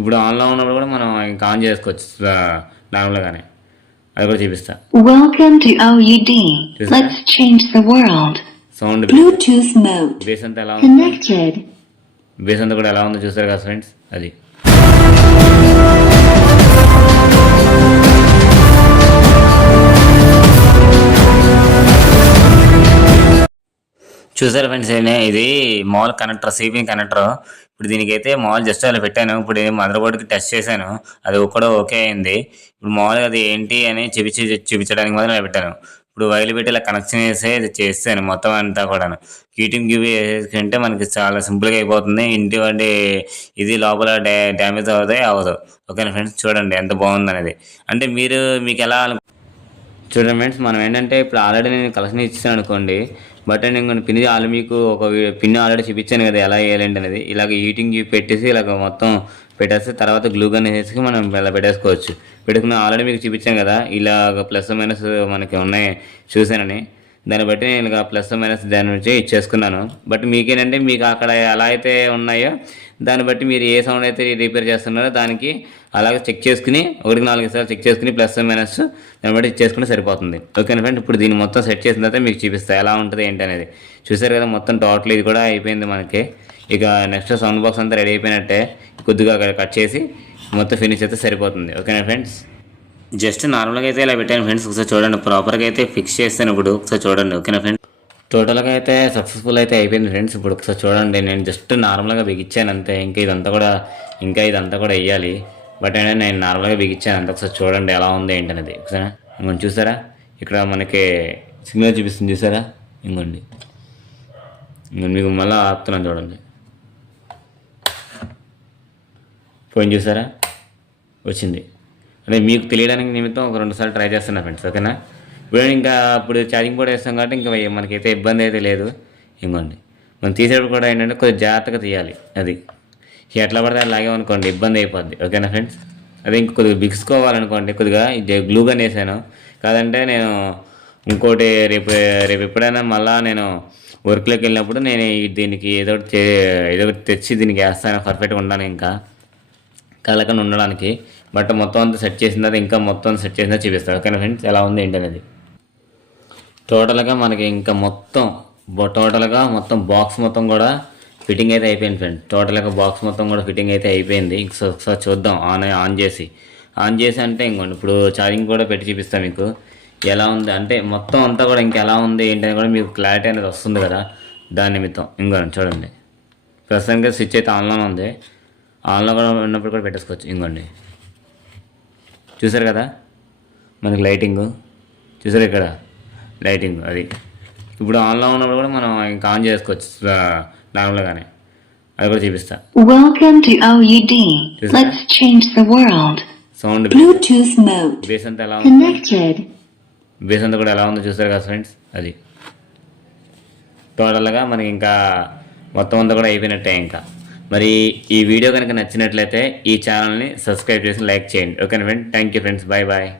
ఇప్పుడు ఆన్లో ఉన్నప్పుడు కూడా మనం ఇంకా ఆన్ చేసుకోవచ్చు నార్మల్గానే. అది కూడా చూపిస్తా. Welcome to OUD. Let's change the world. Sound Bluetooth mode. Base అంతా ఎలా ఉంది, Connected. బేస్ అంతా కూడా ఎలా ఉందో చూసారు కదా ఫ్రెండ్స్. అది చూసారు ఫ్రెండ్స్. ఇది మాల్ కనెక్టర్, సిపిఎం కనెక్టర్. ఇప్పుడు దీనికైతే మాల్ జస్ట్ అలా పెట్టాను. ఇప్పుడు మదర్ బోర్డ్కి టెస్ట్ చేశాను, అది కూడా ఓకే అయింది. ఇప్పుడు మామూలుగా అది ఏంటి అని చూపించడానికి మాత్రం ఇలా పెట్టాను. ఇప్పుడు వైర్లు పెట్టి ఇలా కనెక్షన్ చేసి చేస్తాను మొత్తం అంతా కూడా. హీటింగ్ గివి వేసుకుంటే మనకి చాలా సింపుల్గా అయిపోతుంది. ఇంటి వంటి ఇది లోపల డ్యామేజ్ అవ్వదు. ఓకేనా ఫ్రెండ్స్, చూడండి ఎంత బాగుంది అనేది. అంటే మీకు ఎలా చూడండి ఫ్రెండ్స్, మనం ఏంటంటే ఇప్పుడు ఆల్రెడీ నేను కలెక్షన్ ఇచ్చాను అనుకోండి, బట్ నేను పిన్ మీకు ఒక పిన్ ఆల్రెడీ చూపించాను కదా ఎలా వేయాలంటే అనేది. ఇలాగ హీటింగ్ పెట్టేసి ఇలాగ మొత్తం పెట్టేస్తే తర్వాత గ్లూ గన్ వేసి మనం ఇలా పెట్టేసుకోవచ్చు. పెట్టుకున్న ఆల్రెడీ మీకు చూపించాను కదా, ఇలాగ ప్లస్ మైనస్ మనకి ఉన్నాయి చూసానని. దాన్ని బట్టి నేను ఇలా ప్లస్ మైనస్ దాని నుంచి ఇచ్చేసుకున్నాను. బట్ మీకేంటంటే మీకు అక్కడ ఎలా అయితే ఉన్నాయో దాన్ని బట్టి మీరు ఏ సౌండ్ అయితే రిపేర్ చేస్తున్నారో దానికి అలాగే చెక్ చేసుకుని 1-4 సార్లు చెక్ చేసుకుని ప్లస్ మైనస్ దాన్ని బట్టి ఇచ్చేసుకుంటే సరిపోతుంది. ఓకేనా ఫ్రెండ్, ఇప్పుడు దీన్ని మొత్తం సెట్ చేసిన తర్వాత మీకు చూపిస్తాను ఎలా ఉంటుంది ఏంటి అనేది. చూసారు కదా మొత్తం టోటల్ ఇది కూడా అయిపోయింది మనకి. ఇక నెక్స్ట్ సౌండ్ బాక్స్ అంతా రెడీ అయిపోయినట్టే. కొద్దిగా కట్ చేసి మొత్తం ఫినిష్ అయితే సరిపోతుంది. ఓకేనా ఫ్రెండ్స్, జస్ట్ నార్మల్గా అయితే ఇలా పెట్టాను ఫ్రెండ్స్. ఒకసారి చూడండి, ప్రాపర్గా అయితే ఫిక్స్ చేస్తాను ఇప్పుడు. ఒకసారి చూడండి. ఓకేనా ఫ్రెండ్స్, టోటల్గా అయితే సక్సెస్ఫుల్ అయితే అయిపోయింది ఫ్రెండ్స్. ఇప్పుడు ఒకసారి చూడండి, నేను జస్ట్ నార్మల్గా బిగించాను అంతే. ఇంకా ఇదంతా కూడా వేయాలి. బట్ నేను నార్మల్గా బిగించాను అంత. ఒకసారి చూడండి ఎలా ఉంది ఏంటనేది. ఒకసారి ఇంకొంచెం చూసారా, ఇక్కడ మనకి సిగ్నల్ చూపిస్తుంది చూసారా. ఇంకోండి మీకు మళ్ళీ ఆపుతున్నాను చూడండి. ఫోన్ చూసారా వచ్చింది. అంటే మీకు తెలియడానికి నిమిత్తం ఒక 2 సార్లు ట్రై చేస్తున్నా ఫ్రెండ్స్. ఓకేనా, ఇప్పుడు ఛార్జింగ్ బోర్డ్ వేస్తాం కాబట్టి ఇంకా మనకైతే ఇబ్బంది అయితే లేదు. ఇంకోండి మనం తీసేటప్పుడు కూడా ఏంటంటే కొద్దిగా జాగ్రత్తగా తీయాలి. అది ఎట్లా పడితే అలా లాగామనుకోండి ఇబ్బంది అయిపోద్ది. ఓకేనా ఫ్రెండ్స్, అదే ఇంక కొద్దిగా బిగుసుకోవాలనుకోండి కొద్దిగా గ్లూగా వేసాను. కాదంటే నేను ఇంకోటి రేపు ఎప్పుడైనా మళ్ళీ నేను వర్క్లోకి వెళ్ళినప్పుడు నేను దీనికి ఏదో ఒకటి తెచ్చి దీనికి వేస్తాను పర్ఫెక్ట్గా ఉండాలి ఇంకా కలకుండా ఉండడానికి. బట్ మొత్తం అంతా సెట్ చేసిన తర్వాత ఇంకా మొత్తం సెట్ చేసిన చూపిస్తాను. ఓకేనా ఫ్రెండ్స్, ఎలా ఉంది ఏంటనేది. టోటల్గా మనకి ఇంకా టోటల్గా మొత్తం బాక్స్ మొత్తం కూడా ఫిట్టింగ్ అయితే అయిపోయింది ఫ్రెండ్స్. టోటల్గా బాక్స్ మొత్తం కూడా ఫిట్టింగ్ అయితే అయిపోయింది. ఒకసారి చూద్దాం ఆన్ చేసి అంటే ఇంకోండి ఇప్పుడు ఛార్జింగ్ కూడా పెట్టి చూపిస్తాను మీకు ఎలా ఉంది. అంటే మొత్తం అంతా కూడా ఇంకా ఎలా ఉంది ఏంటని కూడా మీకు క్లారిటీ అనేది వస్తుంది కదా, దాని నిమిత్తం. ఇంకోండి చూడండి, ప్రస్తుతానికి స్విచ్ అయితే ఆన్లోనే ఉంది. ఆన్లో కూడా ఉన్నప్పుడు కూడా పెట్టేసుకోవచ్చు. ఇంకోండి చూసారు కదా మనకి లైటింగ్, చూసారు ఇక్కడ లైటింగ్. అది ఇప్పుడు ఆన్లో ఉన్నప్పుడు కూడా మనం ఇంకా ఆన్ చేసుకోవచ్చు నార్మల్గానే. అది కూడా చూపిస్తా. Welcome to OUD. Let's change the world. Sound Bluetooth mode. Base అంతా ఎలా ఉంది, Connected. బేస్ అంతా కూడా ఎలా ఉందో చూసారు కదా ఫ్రెండ్స్. అది టోటల్గా మనకి ఇంకా మొత్తం అంతా కూడా అయిపోయినట్టే. ఇంకా మరి ఈ వీడియో కనుక నచ్చినట్లయితే ఈ ఛానల్ని సబ్స్క్రైబ్ చేసి లైక్ చేయండి. ఓకేనా friend, thank you friends, bye bye.